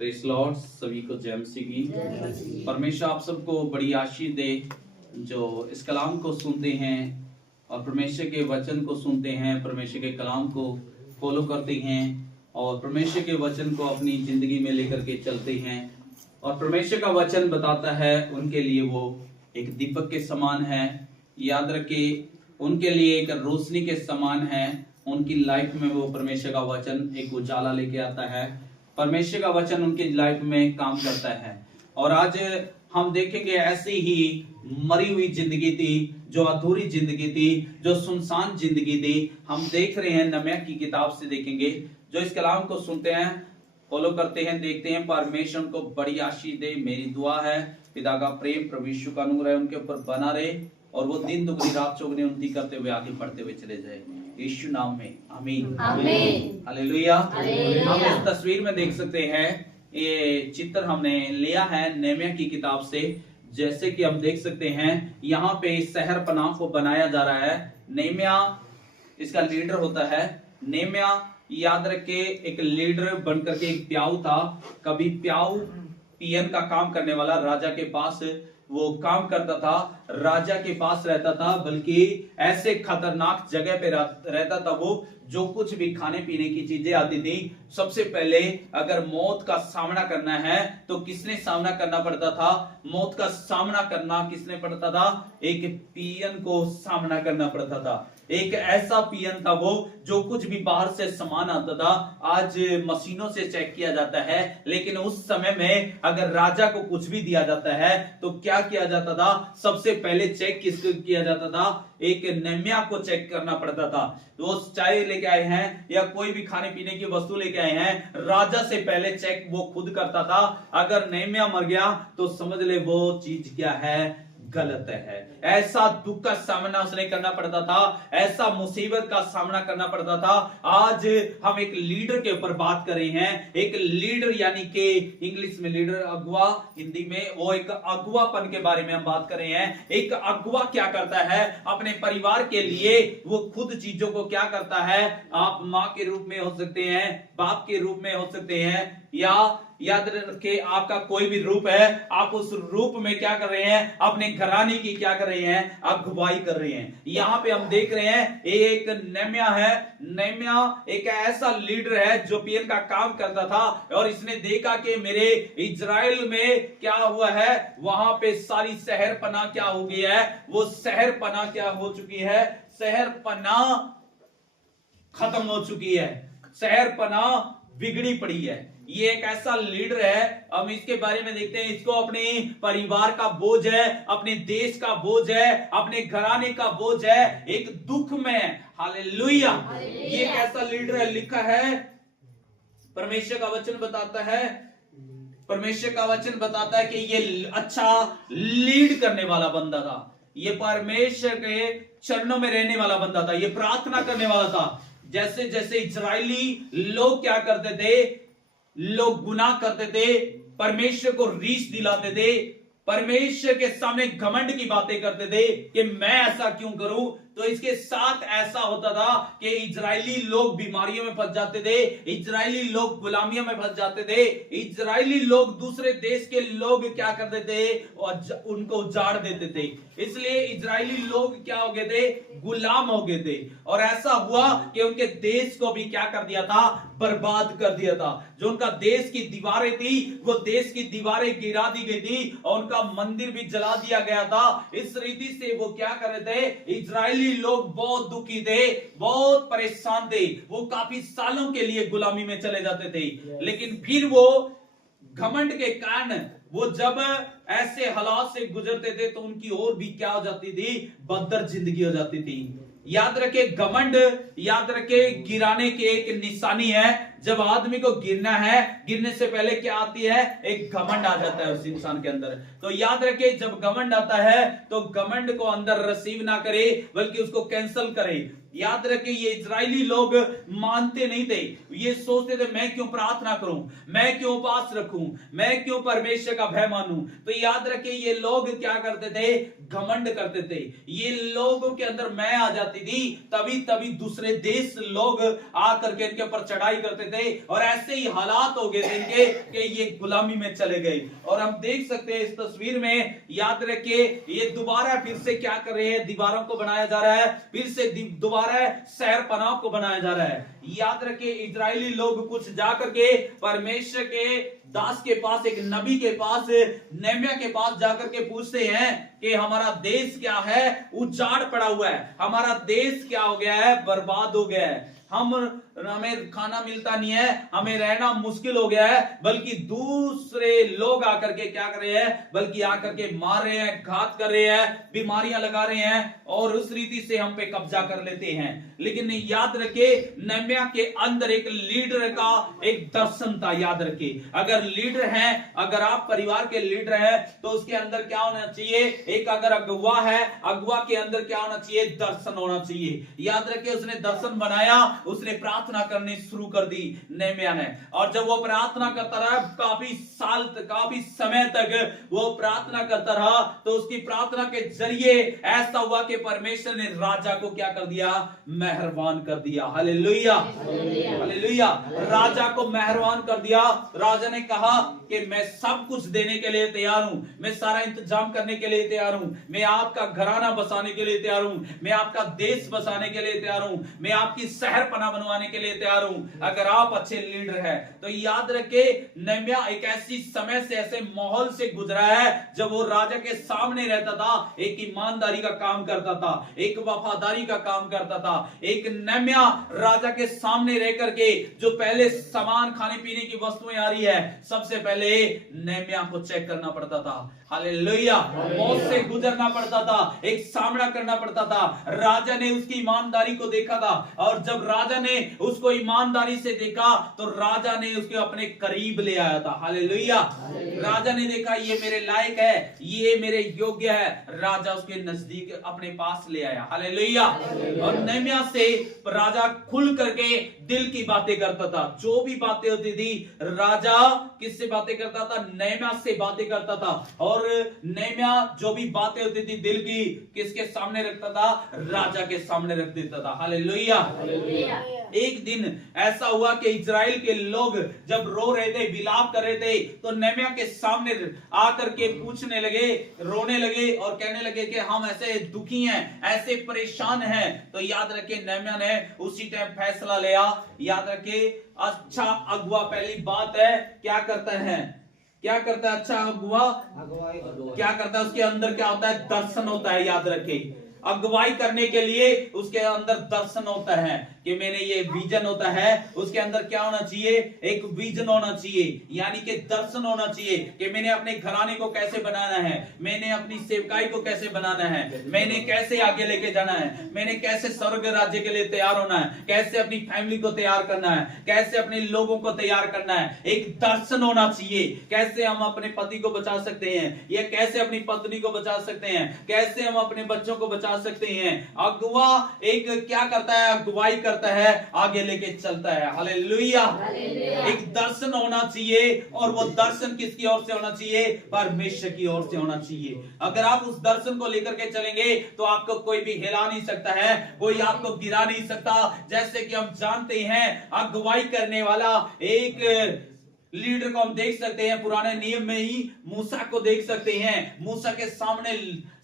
Praise Lord, सभी को जय मसीह की। परमेश्वर आप सबको बड़ी आशीष दे जो इस कलाम को सुनते हैं और परमेश्वर के वचन को सुनते हैं, परमेश्वर के कलाम को फॉलो करते हैं और परमेश्वर के वचन को अपनी जिंदगी में लेकर के चलते हैं। और परमेश्वर का वचन बताता है उनके लिए वो एक दीपक के समान है। याद रखिए, उनके लिए एक रोशनी के समान है। उनकी लाइफ में वो परमेश्वर का वचन एक उजाला लेके आता है। परमेश्वर का वचन उनकी लाइफ में काम करता है। और आज हम देखेंगे ऐसी ही मरी हुई जिंदगी थी, जो अधूरी जिंदगी थी, जो सुनसान जिंदगी थी। हम देख रहे हैं नहम्याह की किताब से देखेंगे। जो इस कलाम को सुनते हैं, फॉलो करते हैं, देखते हैं, परमेश्वर को बड़ी आशीष दे। मेरी दुआ है पिता का प्रेम, प्रभु यीशु का अनुग्रह उनके ऊपर बना रहे और वो दिन दुगनी रात चौगुनी उन्नति करते हुए आगे बढ़ते हुए चले जाए, यीशु नाम में आमीन आमीन हालेलुया। हम इस तस्वीर में देख सकते हैं, ये चित्र हमने लिया है नहम्याह की किताब से। जैसे कि हम देख सकते हैं यहाँ पे शहर पनाह को बनाया जा रहा है। नहम्याह इसका लीडर होता है। नहम्याह याद रखे एक लीडर बनकर के एक प्याऊ था। कभी प्याऊ पीएन का काम करने वाला राजा के पास वो काम करता था, राजा के पास रहता था, बल्कि ऐसे खतरनाक जगह पे रहता था वो, जो कुछ भी खाने पीने की चीजें आती थी, सबसे पहले अगर मौत का सामना करना है तो किसने सामना करना पड़ता था? मौत का सामना करना किसने पड़ता था? एक पीएन को सामना करना पड़ता था। एक ऐसा पीएन था वो, जो कुछ भी बाहर से सामान आता था, आज मशीनों से चेक किया जाता है, लेकिन उस समय में अगर राजा को कुछ भी दिया जाता है तो क्या किया जाता था? सबसे पहले चेक किसको किया जाता था? एक नहम्याह को चेक करना पड़ता था। वो चाय लेके आए हैं या कोई भी खाने पीने की वस्तु लेके आए हैं, राजा से पहले चेक वो खुद करता था। अगर नहम्याह मर गया तो समझ ले वो चीज क्या है? गलत है। ऐसा दुख का सामना उसने करना पड़ता था, ऐसा मुसीबत का सामना करना पड़ता था। आज हम एक लीडर के ऊपर बात कर रहे हैं। एक लीडर यानी कि इंग्लिश में लीडर, अगुआ, हिंदी में वो एक अगुवापन के बारे में हम बात कर रहे हैं। एक अगुआ क्या करता है अपने परिवार के लिए? वो खुद चीजों को क्या करता है? आप माँ के रूप में हो सकते हैं, बाप के रूप में हो सकते हैं, या याद रखे आपका कोई भी रूप है, आप उस रूप में क्या कर रहे हैं? अपने घराने की क्या कर रहे हैं? अगुवाई कर रहे हैं। यहाँ पे हम देख रहे हैं एक नहम्याह है। नहम्याह एक ऐसा लीडर है जो पीएन का काम करता था और इसने देखा कि मेरे इजराइल में क्या हुआ है, वहां पे सारी शहर पनाह क्या हो गई है? वो शहर पनाह क्या हो चुकी है? शहर पनाह खत्म हो चुकी है, शहर पनाह बिगड़ी पड़ी है। ये एक ऐसा लीडर है, हम इसके बारे में देखते हैं। इसको अपने परिवार का बोझ है, अपने देश का बोझ है, अपने घराने का बोझ है, एक दुख में। हालेलुया। ये एक ऐसा लीडर है। लिखा है, परमेश्वर का वचन बताता है, परमेश्वर का वचन बताता है कि ये अच्छा लीड करने वाला बंदा था। ये परमेश्वर के चरणों में रहने वाला बंदा था। ये प्रार्थना करने वाला था। जैसे जैसे इजरायली लोग क्या करते थे, लोग गुनाह करते थे, परमेश्वर को रीस दिलाते थे, परमेश्वर के सामने घमंड की बातें करते थे कि मैं ऐसा क्यों करूं, तो इसके साथ ऐसा होता था कि इजरायली लोग बीमारियों में फंस जाते थे, इजरायली लोग गुलामियों में फंस जाते थे, इजरायली लोग दूसरे देश के लोग क्या करते थे और उनको उजाड़ देते थे। इसलिए इजरायली लोग क्या हो गए थे? गुलाम हो गए थे। और ऐसा हुआ कि उनके देश को भी क्या कर दिया था? बर्बाद कर दिया था। जो उनका देश की दीवारें थी, वो देश की दीवारें गिरा दी गई थी और उनका मंदिर भी जला दिया गया था। इस रीति से वो क्या कर रहे थे? इजरायली लोग बहुत दुखी थे, बहुत परेशान थे। वो काफी सालों के लिए गुलामी में चले जाते थे, लेकिन फिर वो घमंड के कारण वो जब ऐसे हालात से गुजरते थे तो उनकी और भी क्या हो जाती थी? बदतर जिंदगी हो जाती थी। याद रखे, घमंड याद रखे गिराने की एक निशानी है। जब आदमी को गिरना है, गिरने से पहले क्या आती है? एक घमंड आ जाता है उस इंसान के अंदर। तो याद रखे, जब घमंड आता है तो घमंड को अंदर रिसीव ना करे, बल्कि उसको कैंसिल करे। याद रखे ये इजरायली लोग मानते नहीं थे, ये सोचते थे मैं क्यों प्रार्थना करूं, मैं क्यों उपवास रखूं, मैं क्यों परमेश्वर का भय मानूं। तो याद रखे ये लोग क्या करते थे, घमंड करते थे। ये लोगों के अंदर मैं आ जाती थी, तभी तभी दूसरे देश लोग आकर के इनके ऊपर चढ़ाई करते थे और ऐसे ही हालात हो गए थे इनके कि ये गुलामी में चले गए। और हम देख सकते हैं इस तस्वीर में, याद रखिए ये दोबारा फिर से क्या कर रहे हैं, दीवारों को बनाया जा रहा है, फिर से दोबारा शहर पनाह को बनाया जा रहा है। याद रखिए इजरायली लोग कुछ जाकर के परमेश्वर के दास के पास, एक नबी के पास, नेहमिया के पास जाकर के पूछते हैं कि हमारा देश क्या है, उजाड़ पड़ा हुआ है, हमारा देश क्या हो गया है, बर्बाद हो गया है, हमें खाना मिलता नहीं है, हमें रहना मुश्किल हो गया है, बल्कि दूसरे लोग आकर के क्या कर रहे हैं, बल्कि आकर के मार रहे हैं, घात कर रहे हैं, बीमारियां लगा रहे हैं और उस रीति से हम पे कब्जा कर लेते हैं। लेकिन याद रखे नेहमिया के अंदर एक लीडर का एक दर्शन था। याद रखे अगर लीडर है, अगर आप परिवार के लीडर हैं तो उसके अंदर क्या होना चाहिए, एक अगर अगुवा है, अगुवा के अंदर क्या होना चाहिए, दर्शन होना चाहिए। याद रखे उसने दर्शन बनाया, उसने प्रार्थना करनी शुरू कर दी नेहमिया ने, और जब वो प्रार्थना करता रहा काफी साल तक, काफी समय तक वो प्रार्थना करता रहा, तो उसकी प्रार्थना के जरिए ऐसा हुआ कि परमेश्वर ने राजा को क्या कर दिया, मेहरबान कर दिया। हालेलुया, हालेलुया, राजा को मेहरबान कर दिया। राजा ने कहा कि मैं सब कुछ देने के लिए तैयार हूं, मैं सारा इंतजाम करने के लिए तैयार हूं, मैं आपका घराना बसाने के लिए तैयार हूं, मैं आपका देश बसाने के लिए तैयार हूं, मैं आपकी शहर पना बनवाने के लिए तैयार हूं, अगर आप अच्छे लीडर हैं तो। याद रखे नेहमिया एक ऐसी समय से, ऐसे माहौल से गुजरा है जब वो राजा के सामने रहता था, एक ईमानदारी का काम करता था, एक वफादारी का काम करता था। एक नेहमिया राजा के सामने रह करके जो पहले सामान, खाने पीने की वस्तुएं आ रही है, सबसे पहले नेहमिया को चेक करना पड़ता था। हालेलुया, मौत से गुजरना पड़ता था, एक सामना करना पड़ता था। राजा ने उसकी ईमानदारी को देखा था, और जब राजा ने उसको ईमानदारी से देखा तो राजा ने उसके अपने करीब ले आया था। हालेलुया, राजा ने देखा ये मेरे लायक है, ये मेरे योग्य है, राजा उसके नजदीक अपने पास ले आया। हालेलुया, और नेहमिया से राजा खुल करके दिल की बातें करता था। जो भी बातें होती थी राजा किससे बातें करता था, नेहमिया से बातें करता था। और नेहमिया जो भी बातें होती थी दिल की, किसके सामने रखता था, राजा के सामने रख देता था। हालेलुया। एक दिन ऐसा हुआ कि इजराइल के लोग जब रो रहे थे, विलाप कर रहे थे, तो नेहमिया के सामने आकर के पूछने लगे, रोने लगे और कहने लगे कि हम ऐसे दुखी हैं, ऐसे परेशान हैं। तो याद रखे नेहमिया ने उसी टाइम फैसला लिया। याद रखे अच्छा अगुवा पहली बात है क्या करता है, क्या करता है अच्छा अगुवा, क्या करता है, उसके अंदर क्या होता है, दर्शन होता है। याद रखे अगुवाई करने के लिए उसके अंदर दर्शन होता है कि मैंने ये विजन होता है, उसके अंदर क्या होना चाहिए, एक विजन होना चाहिए, यानी कि दर्शन होना चाहिए कि मैंने अपने घराने को कैसे बनाना है, मैंने अपनी सेवकाई को कैसे बनाना है, मैंने कैसे आगे लेके जाना है, मैंने कैसे स्वर्ग राज्य के लिए तैयार होना है, कैसे अपनी फैमिली को तैयार करना है, कैसे अपने लोगों को तैयार करना है। एक दर्शन होना चाहिए, कैसे हम अपने पति को बचा सकते हैं, या कैसे अपनी पत्नी को बचा सकते हैं, कैसे हम अपने बच्चों को बचा सकते हैं। अगुवा एक क्या करता है, अगुवाई करता है, आगे लेके चलता है। हालेलुया, एक दर्शन होना चाहिए, और वो दर्शन किसकी ओर से होना चाहिए, परमेश्वर की ओर से होना चाहिए। अगर आप उस दर्शन को लेकर के चलेंगे तो आपको कोई भी हिला नहीं सकता है, कोई आपको गिरा नहीं सकता। जैसे कि हम जानते हैं अगुवाई करने वाला एक लीडर को हम देख सकते हैं, पुराने नियम में ही मूसा को देख सकते हैं। मूसा के सामने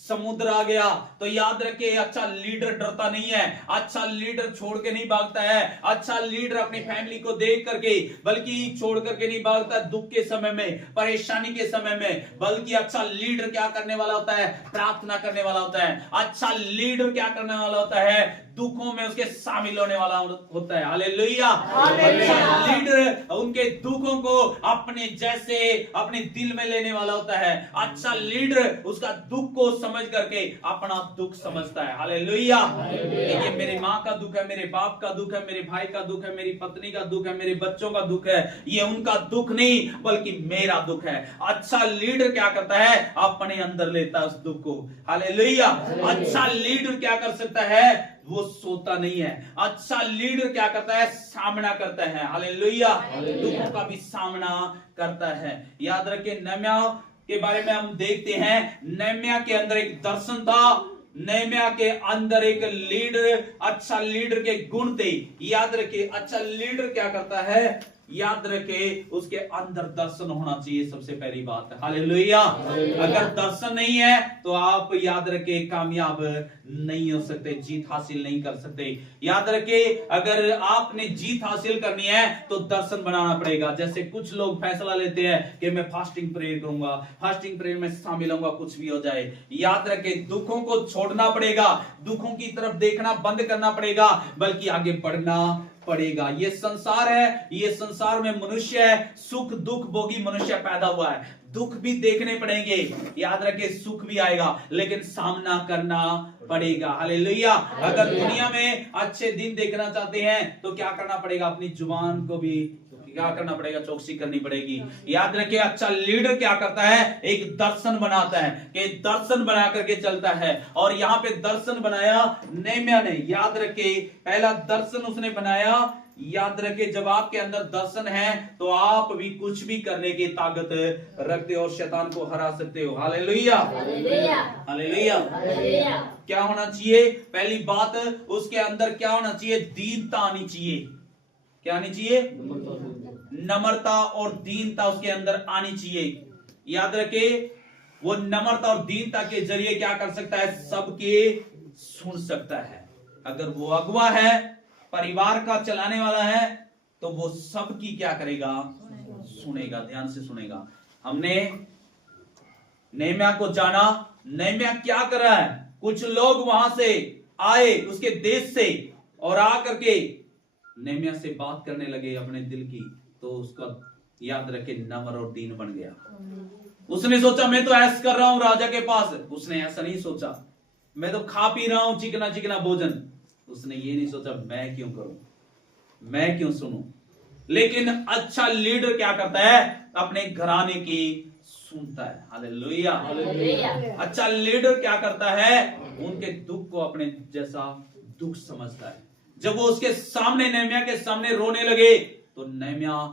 समुद्र आ गया तो याद रखे अच्छा लीडर डरता नहीं है, अच्छा लीडर छोड़ के नहीं भागता है, अच्छा लीडर अपनी फैमिली को देख करके बल्कि छोड़ करके नहीं भागता दुख के समय में, परेशानी के समय में, बल्कि अच्छा लीडर क्या करने वाला होता है, प्रार्थना करने वाला होता है। अच्छा लीडर क्या करने वाला होता है, दुखों में उसके शामिल होने वाला होता है। हालेलुया, अच्छा लीडर उनके दुखों को अपने जैसे अपने दिल में लेने वाला होता है। अच्छा लीडर उसका दुख को समझ करके अपना दुख समझता है। हालेलुया, ये मेरे माँ का दुख है, मेरे बाप का दुख है, मेरे भाई का दुख है, मेरी पत्नी का दुख है, मेरे बच्चों का दुख है, ये उनका दुख नहीं बल्कि मेरा दुख है। अच्छा लीडर क्या करता है, अपने अंदर लेता है उस दुख को। हालेलुया, अच्छा लीडर क्या कर सकता है, वो सोता नहीं है। अच्छा लीडर क्या करता है? सामना करता है। हालेलुया। दुखों का भी सामना करता है। याद रखिए, नहम्याह के बारे में हम देखते हैं, नहम्याह के अंदर एक दर्शन था, नहम्याह के अंदर एक लीडर, अच्छा लीडर के गुण थे। याद रखिए, अच्छा लीडर क्या करता है? याद रखे, उसके अंदर दर्शन होना चाहिए, सबसे पहली बात है। हालेलुया। अगर दर्शन नहीं है तो आप याद रखे कामयाब नहीं हो सकते, जीत हासिल नहीं कर सकते। याद रखे, अगर आपने जीत हासिल करनी है तो दर्शन बनाना पड़ेगा। जैसे कुछ लोग फैसला लेते हैं कि मैं फास्टिंग प्रेयर करूंगा, फास्टिंग प्रेयर में शामिल होऊंगा, कुछ भी हो जाए। याद रखे, दुखों को छोड़ना पड़ेगा, दुखों की तरफ देखना बंद करना पड़ेगा, बल्कि आगे बढ़ना पड़ेगा। ये संसार है, ये संसार में मनुष्य है, सुख दुख भोगी मनुष्य पैदा हुआ है। दुख भी देखने पड़ेंगे, याद रखे, सुख भी आएगा, लेकिन सामना करना पड़ेगा। हालेलुया। अगर दुनिया में अच्छे दिन देखना चाहते हैं तो क्या करना पड़ेगा? अपनी जुबान को भी क्या करना पड़ेगा? चौकसी करनी पड़ेगी। याद रखिए, अच्छा लीडर क्या करता है? एक दर्शन बनाता है, कि दर्शन बना करके चलता है। और यहाँ पे दर्शन बनाया नहम्याह ने। याद रखे, पहला दर्शन उसने बनाया। याद रखे, जब आपके अंदर दर्शन है तो आप भी कुछ भी करने की ताकत रखते हो और शैतान को हरा सकते हो। Hallelujah, hallelujah. क्या होना चाहिए? पहली बात, उसके अंदर क्या होना चाहिए? दीनता आनी चाहिए। क्या आनी चाहिए? नम्रता और दीनता उसके अंदर आनी चाहिए। याद रखे, वो नम्रता और दीनता के जरिए क्या कर सकता है? सबके सुन सकता है। अगर वो अगुवा है, परिवार का चलाने वाला है, तो वो सबकी क्या करेगा? सुनेगा, ध्यान से सुनेगा। हमने नहम्याह को जाना, नहम्याह क्या कर रहा है? कुछ लोग वहां से आए, उसके देश से, और आकर के नहम्याह से बात करने लगे अपने दिल की, तो उसका याद रखे नम्र और दीन बन गया। उसने सोचा मैं तो ऐश कर रहा हूं राजा के पास। उसने ऐसा नहीं सोचा, मैं तो खा पी रहा हूं चिकना चिकना भोजन। उसने ये नहीं सोचा मैं क्यों करूं, मैं क्यों सुनूं। लेकिन अच्छा लीडर क्या करता है? अपने घराने की सुनता है। हालेलुया। अच्छा लीडर क्या करता है? उनके दुख को अपने जैसा दुख समझता है। जब वो उसके सामने, नहम्याह के सामने रोने लगे, तो नहम्याह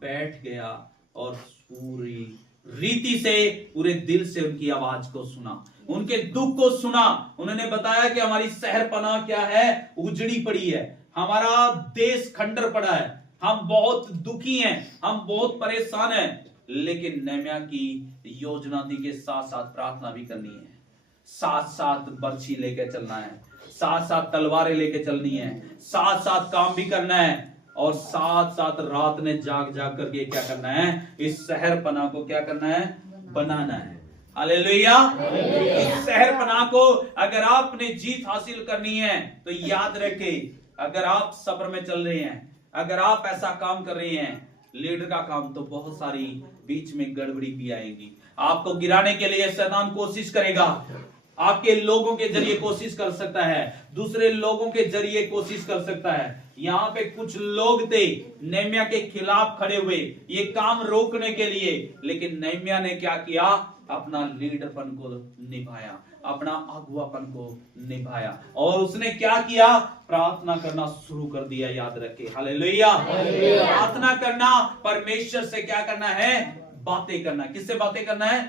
बैठ गया और पूरी रीति से, पूरे दिल से उनकी आवाज को सुना, उनके दुख को सुना। उन्होंने बताया कि हमारी शहरपनाह क्या है? उजड़ी पड़ी है, हमारा देश खंडर पड़ा है, हम बहुत दुखी हैं, हम बहुत परेशान हैं। लेकिन नहम्याह की योजना थी कि साथ साथ प्रार्थना भी करनी है, साथ साथ बर्छी लेकर चलना है, साथ साथ तलवारें लेके चलनी है, साथ साथ काम भी करना है, और साथ साथ रात में जाग जाग करके क्या करना है? इस शहरपनाह को क्या करना है? बनाना है। हालेलुया। इस शहरपनाह को अगर आपने जीत हासिल करनी है तो याद रखे, अगर आप सब्र में चल रहे हैं, अगर आप ऐसा काम कर रहे हैं, लीडर का काम, तो बहुत सारी बीच में गड़बड़ी भी आएगी। आपको गिराने के लिए शैतान कोशिश करेगा, आपके लोगों के जरिए कोशिश कर सकता है, दूसरे लोगों के जरिए कोशिश कर सकता है। यहाँ पे कुछ लोग थे नहम्याह के खिलाफ खड़े हुए ये काम रोकने के लिए, लेकिन नहम्याह ने क्या किया? अपना लीडरपन को निभाया, अपना अगुवापन को निभाया, और उसने क्या किया? प्रार्थना करना शुरू कर दिया। याद रखे, हालेलुया। प्रार्थना करना, परमेश्वर से क्या करना है? बातें करना। किससे बातें करना है?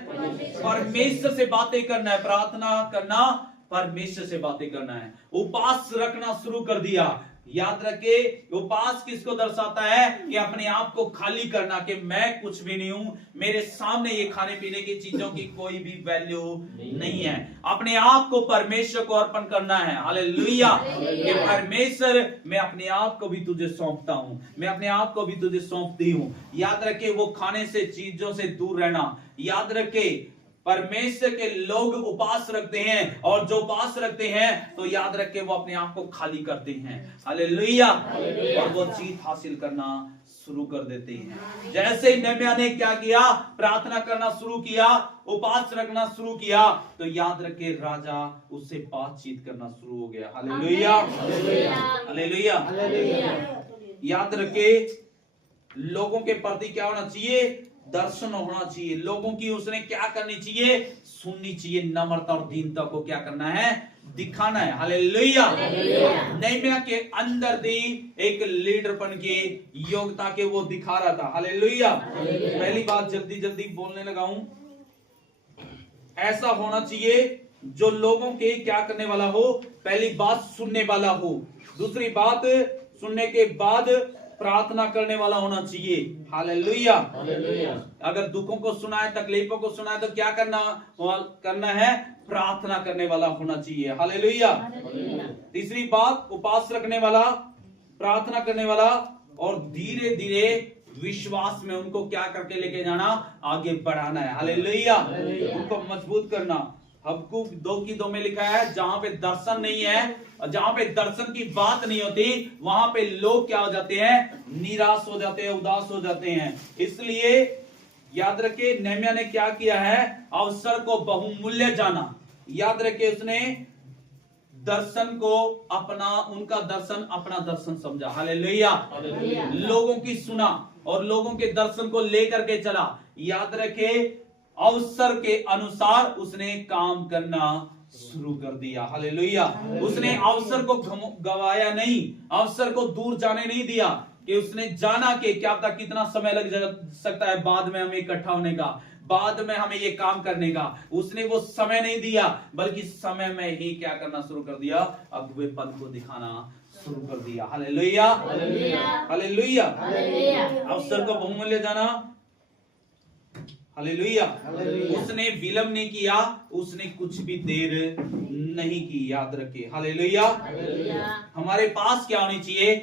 परमेश्वर से बातें करना है। प्रार्थना करना, परमेश्वर से बातें करना है। उपवास रखना शुरू कर दिया। याद रखे, उपवास किसको दर्शाता है? कि अपने आप को खाली करना, कि मैं कुछ भी नहीं हूं, मेरे सामने ये खाने पीने की चीजों की कोई भी वैल्यू नहीं है। अपने आप को परमेश्वर को अर्पण करना है। हालेलुया। कि परमेश्वर, मैं अपने आप को भी तुझे सौंपता हूं, मैं अपने आप को भी तुझे सौंपती हूं। याद रखे, वो खाने से, चीजों से दूर रहना। याद रखे, परमेश्वर के लोग उपवास रखते हैं, और जो उपवास रखते हैं तो याद रखे वो अपने आप को खाली करते हैं। हालेलुया। और वो जीत हासिल करना शुरू कर देते हैं। जैसे ही नहम्याह ने क्या किया? प्रार्थना करना शुरू किया, उपवास रखना शुरू किया, तो याद रखे राजा उससे बातचीत करना शुरू हो गया। Hallelujah, hallelujah. याद रखे, लोगों के प्रति क्या होना चाहिए? दर्शन होना चाहिए। लोगों की उसने क्या करनी चाहिए? सुननी चाहिए। नम्रता और दीनता को क्या करना है? दिखाना है। हालेलुया। नहम्याह के अंदर थी एक लीडरपन की योग्यता के वो दिखा रहा था। हालेलुया। पहली बात जल्दी जल्दी बोलने लगा हूं, ऐसा होना चाहिए जो लोगों के क्या करने वाला हो, पहली बात सुनने वाला हो, दूसरी बात सुनने के बाद प्रार्थना करने वाला होना चाहिए। हालेलुया। अगर दुखों को सुना है, तकलीफों को सुना है, तो क्या करना है? प्रार्थना करने वाला होना चाहिए। हालेलुया। तीसरी बात, उपवास रखने वाला, प्रार्थना करने वाला, और धीरे धीरे विश्वास में उनको क्या करके लेके जाना, आगे बढ़ाना है। हालेलुया। उनको मजबूत करना। हबक्कूक 2:2 में लिखा है, जहां पे दर्शन नहीं है और जहां पे दर्शन की बात नहीं होती, वहां पे लोग क्या हो जाते हैं? निराश हो जाते हैं, उदास हो जाते हैं। इसलिए याद रखे, नहम्याह ने क्या किया है? अवसर को बहुमूल्य जाना। याद रखे, उसने दर्शन को उनका दर्शन अपना दर्शन समझा। हालेलुया। लोगों की सुना और लोगों के दर्शन को लेकर के चला। याद रखे, अवसर के अनुसार उसने काम करना शुरू कर दिया। हालेलुया। उसने अवसर को गवाया नहीं, अवसर को दूर जाने नहीं दिया, कि उसने जाना कि क्या पता कितना समय लग सकता है बाद में हमें इकट्ठा होने का, बाद में हमें ये काम करने का। उसने वो समय नहीं दिया, बल्कि समय में ही क्या करना शुरू कर दिया? अगुवेपन को दिखाना शुरू कर दिया। हालेलुया। हालेलुया। अवसर को बहुमूल्य जाना। हालेलुया। उसने विलंब नहीं किया, उसने कुछ भी देर नहीं की। याद रखिए। हालेलुया। हमारे पास क्या होनी चाहिए?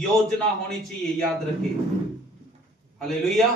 योजना होनी चाहिए। याद रखिए। हालेलुया।